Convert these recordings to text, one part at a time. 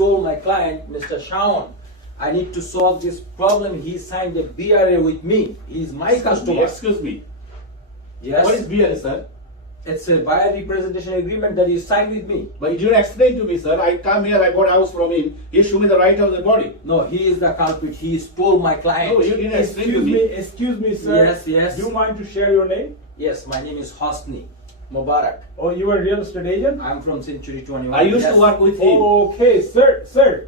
stole my client, Mr. Shaun. I need to solve this problem. He signed a BRA with me. He is my customer. Excuse me. Yes. What is BRA, sir? It's a buyer representation agreement that you signed with me. But you didn't explain to me, sir. I come here, I bought a house from him. He showed me the right of the body. No, he is the culprit. He stole my client. No, you didn't explain to me. Excuse me, sir. Yes, yes. Do you mind to share your name? Yes, my name is Hosni Mubarak. Oh, you are a real estate agent? I'm from Century 21. I used Yes. to work with him. Okay, sir.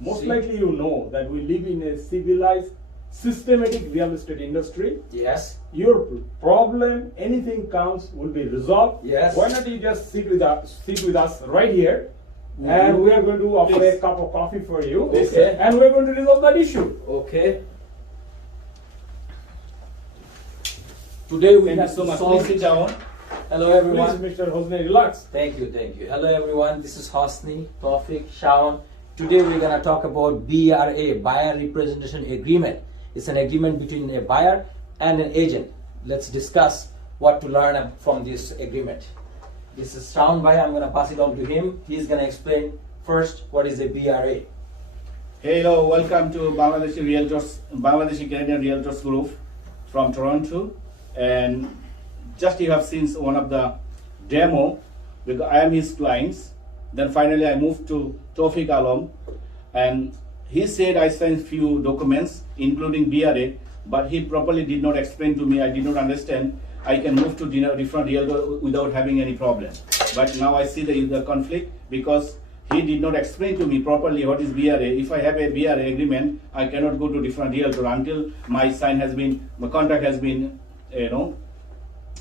Most See? likely you know that we live in a civilized, systematic real estate industry. Yes. Your problem, anything comes, will be resolved. Yes. Why not you just sit with us right here, and we are going to offer Please. a cup of coffee for you. Okay. And we are going to resolve that issue. Okay. Today we Thank you have so to much. solve. Please sit down. Hello Please, everyone. Mr. Hosni, relax. Thank you. Hello everyone. This is Hosni, Tawfiq, Shaun. Today we're gonna talk about BRA, Buyer Representation Agreement. It's an agreement between a buyer and an agent. Let's discuss what to learn from this agreement. This is Shaun Bhai. I'm gonna pass it on to him. He's gonna explain first what is a BRA. Hello, welcome to Bangladeshi Canadian Realtors Group from Toronto. And just you have seen one of the demo because I am his clients. Then finally I moved to Tawfiq Alam, and he said I signed few documents including BRA, but he properly did not explain to me. I did not understand. I can move to different realtor without having any problem. But now I see the conflict because he did not explain to me properly what is BRA. If I have a BRA agreement, I cannot go to different realtor until my contract has been,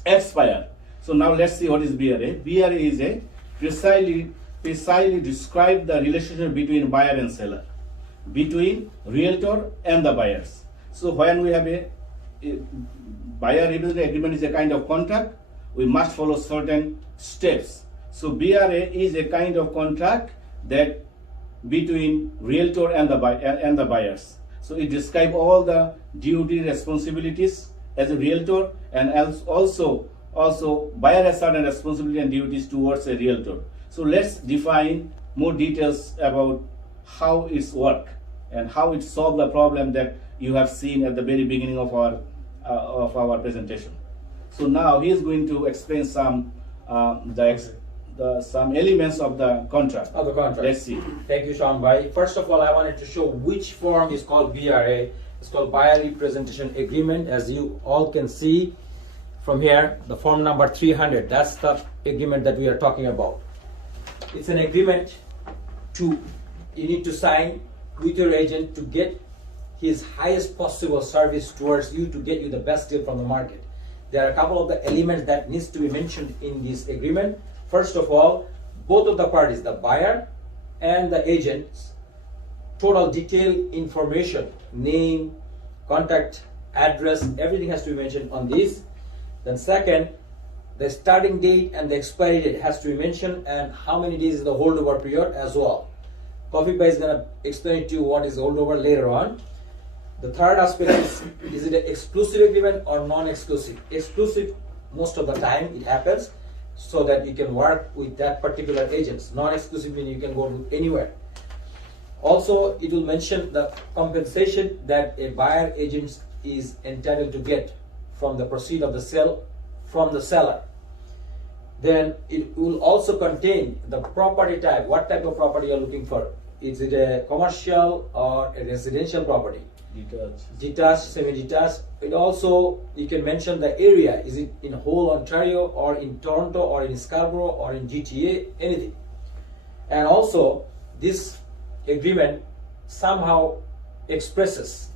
expired. So now let's see what is BRA. BRA is a precisely describe the relationship between buyer and seller, between realtor and the buyers. So when we have a buyer representation agreement is a kind of contract, we must follow certain steps. So BRA is a kind of contract that between realtor and the buyers. So it describes all the duty responsibilities as a realtor, and also buyer has certain responsibility and duties towards a realtor. So let's define more details about how it's work and how it solve the problem that you have seen at the very beginning of our presentation. So now he is going to explain some some elements of the contract. Let's see. Thank you, Shaun Bhai. First of all, I wanted to show which form is called BRA. It's called Buyer Representation Agreement. As you all can see from here, the form number 300. That's the agreement that we are talking about. It's an agreement you need to sign with your agent to get his highest possible service towards you, to get you the best deal from the market. There are a couple of the elements that needs to be mentioned in this agreement. First of all, both of the parties, the buyer and the agent's total detailed information, name, contact, address, everything has to be mentioned on this. Then second, the starting date and the expiry date has to be mentioned, and how many days is the holdover period as well. Tawfiq Bhai is going to explain to you what is holdover later on. The third aspect is it an exclusive agreement or non-exclusive? Exclusive, most of the time it happens, so that you can work with that particular agent. Non-exclusive means you can go to anywhere. Also, it will mention the compensation that a buyer agent is entitled to get from the proceed of the sale from the seller. Then it will also contain the property type, what type of property you are looking for. Is it a commercial or a residential property? Detached, semi-detached. It also, you can mention the area. Is it in whole Ontario or in Toronto or in Scarborough or in GTA, anything. And also, this agreement somehow expresses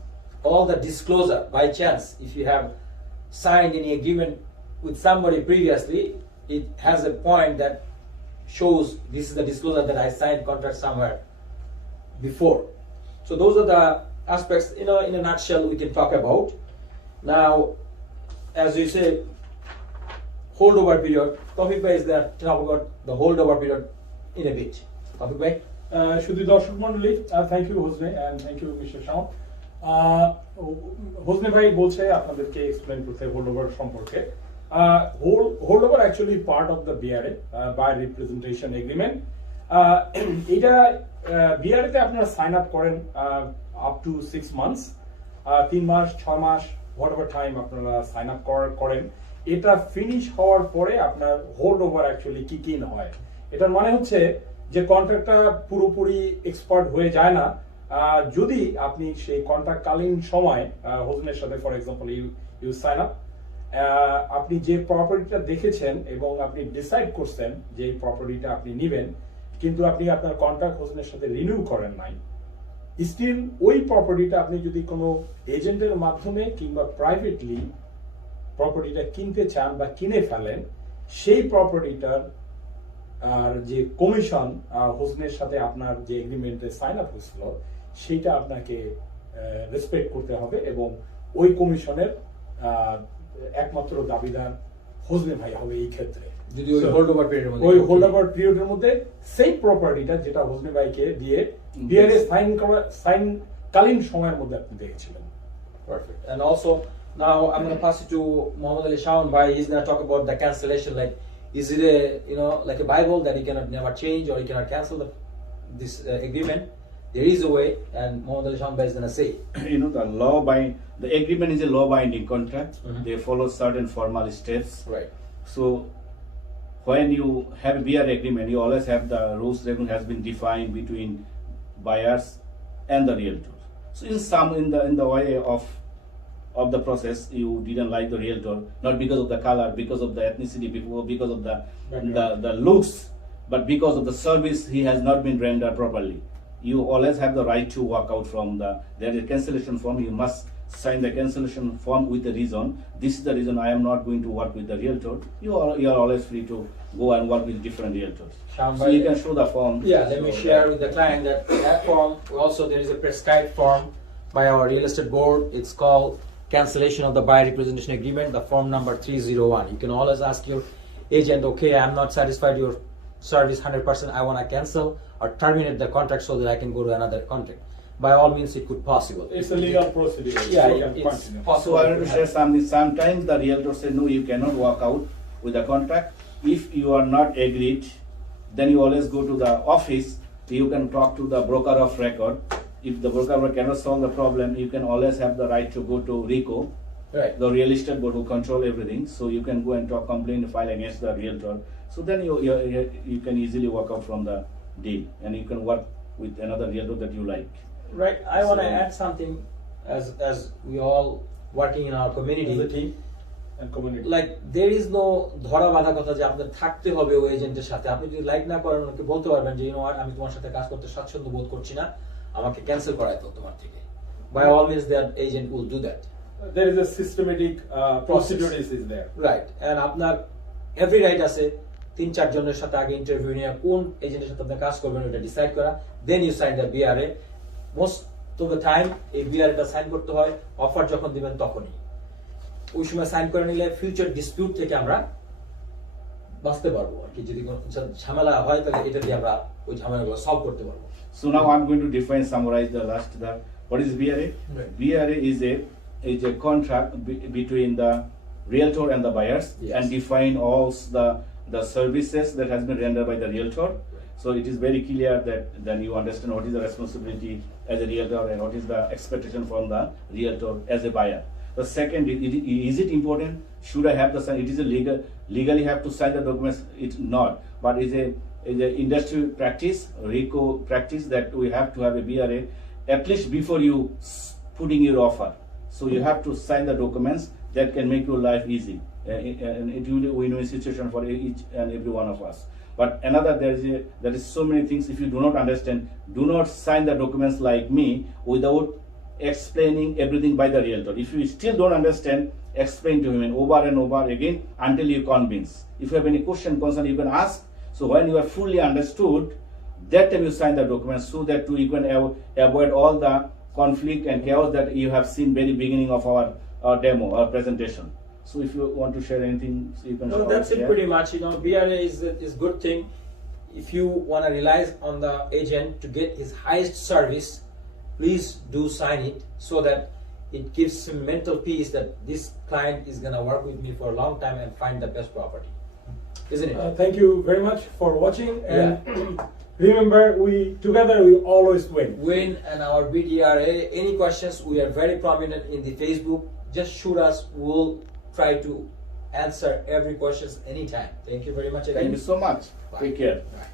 all the disclosure. By chance, if you have signed any agreement with somebody previously, it has a point that shows this is the disclosure that I signed contract somewhere before. So those are the aspects, in a nutshell, we can talk about. Now, as you say, holdover period. Tawfiq Bhai is going to talk about the holdover period in a bit. Tawfiq Bhai? শুধু দর্শক মন্ডলী, thank you Hosne and thank you mister Shaon. Hosne ভাই বলছে আপনাদেরকে explain করতে হোল্ডওভার সম্পর্কে। holdover actually part of the BRA, buyer representation agreement. এটা বিআরএতে আপনারা সাইন আপ করেন আপ টু 6 মান্থস, 3 মাস 6 মাস হোয়াট এভার টাইম আপনারা সাইন আপ করেন। এটা ফিনিশ হওয়ার পরে আপনার হোল্ড ওভার অ্যাকচুয়ালি কি কি হয়, এটার মানে হচ্ছে যে কন্ট্রাক্টটা পুরোপুরি এক্সপার্ট হয়ে যায় না যদি আপনি সেই কন্ট্রাক্ট কালীন সময় হোসেনের সাথে for example you sign up, আপনি যে প্রপার্টিটা দেখেছেন এবং আপনি ডিসাইড করছেন যে এই প্রপার্টিটা আপনি নেবেন, কিন্তু আপনি আপনার কন্ট্রাক্ট হোসেনের সাথে রিনিউ করেন নাই, স্টিল ওই প্রপার্টিটা আপনি যদি কোনো এজেন্টের মাধ্যমে কিংবা প্রাইভেটলি প্রপার্টিটা কিনতে চান বা কিনে ফেলেন, সেই প্রপার্টিটার আর যে কমিশন হোসেনের সাথে আপনার যে এগ্রিমেন্টে সাইন আপ হয়েছিল সেইটা আপনাকে রেসপেক্ট করতে হবে এবং ওই কমিশনের একমাত্র দাবিদার হোসনে ভাই হবে এই ক্ষেত্রে। যদি ওই হোল্ড ওভার পিরিয়ডের মধ্যে ওই হোল্ড ওভার পিরিয়ডের মধ্যে সেই প্রপার্টিটা যেটা হোসনে ভাইকে দিয়ে বিআরএ সাইন কালীন সময়ের মধ্যে আপনি দেখেছিলেন। Perfect. And also, now I'm going to pass it to Muhammad Ali Shawan Bhai. He's going to talk about the cancellation. Like, is it like a Bible that you cannot never change or you cannot cancel this agreement? There is a way, and Muhammad Ali Shawan Bhai is going to say. The agreement is a law-binding contract. Mhm. They follow certain formal steps. Right. So when you have a BR agreement, you always have the rules regulation has been defined between buyers and the realtor. So in the way of the process, you didn't like the realtor, not because of the color, because of the ethnicity, because of the looks, but because of the service he has not been rendered properly. You always have the right to walk out from there is a cancellation form. You must sign the cancellation form with the reason. This is the reason I am not going to work with the realtor. You are always free to go and work with different realtors. So you can show the form. Yeah, let me share with the client that form. Also, there is a prescribed form by our real estate board. It's called cancellation of the buyer representation agreement, the form number 301. You can always ask your agent, okay, I'm not satisfied your service 100%, I want to cancel or terminate the contract so that I can go to another contract. By all means, it could possible. It's a legal procedure. Yeah, so you can it's continue. possible. So I want to share something. Sometimes the realtor say no, you cannot walk out with the contract. If you are not agreed, then you always go to the office. You can talk to the broker of record. If the broker cannot solve the problem, you can always have the right to go to RICO, Right. the real estate board who control everything. So you can go and complain, file against the realtor. So then you can easily walk out from the deal, and you can work with another realtor that you like. Right. I want to So- add something as we all working in our community. As a team and community. Like there is no ধরা বাঁধা কথা যে আপনার থাকতে হবে ওই এজেন্টের সাথে। আপনি যদি লাইক না করেন ওকে বলতে পারবেন যে আমি তোমার সাথে কাজ করতে স্বাচ্ছন্দ্য বোধ করছি না, আমাকে ক্যান্সেল করাই তো তোমার থেকে। By all means, that agent will do that. There is a systematic procedure is there. Right. And আপনার every right আছে 3-4 জনের সাথে আগে ইন্টারভিউ নিয়ে কোন এজেন্টের সাথে আপনি কাজ করবেন ওটা ডিসাইড করা, then you sign the BRA. Most of the time এই BRA-টা সাইন করতে হয় অফার যখন দিবেন তখনই। ওই সময় সাইন করে নিলে ফিউচার ডিসপিউট থেকে আমরা বাঁচতে পারবো আর কি। যদি কোনো ঝামেলা হয় তাহলে এটা দিয়ে আমরা ওই ঝামেলাগুলো সলভ করতে পারবো। So now I'm going to summarize the last. What is BRA? Right. BRA is a contract between the realtor and the buyers, Yes. and define all the services that has been rendered by the realtor. So it is very clear that then you understand what is the responsibility as a realtor and what is the expectation from the realtor as a buyer. The second, is it important? Should I have the sign? It is a legally have to sign the documents. It's not, but is a industry practice, RICO practice, that we have to have a BRA at least before you putting your offer. So you have to sign the documents that can make your life easy, and it will be a win-win situation for each and every one of us. But another, there is so many things. If you do not understand, do not sign the documents like me without explaining everything by the realtor. If you still don't understand, explain to him and over again until you convince. If you have any question, concern, you can ask. So when you are fully understood, that time you sign the documents so that you can avoid all the conflict and chaos that you have seen very beginning of our demo or presentation. So if you want to share anything, so you can. No, that's it pretty much. BRA is good thing. If you want to rely on the agent to get his highest service, please do sign it so that it gives him mental peace that this client is going to work with me for a long time and find the best property, isn't it? Thank you very much for watching, and remember, we together we always win. Win and our BDRA. Any questions? We are very prominent in the Facebook. Just shoot us. We'll try to answer every questions anytime. Thank you very much again. Thank you so much. Bye. Take care. Bye.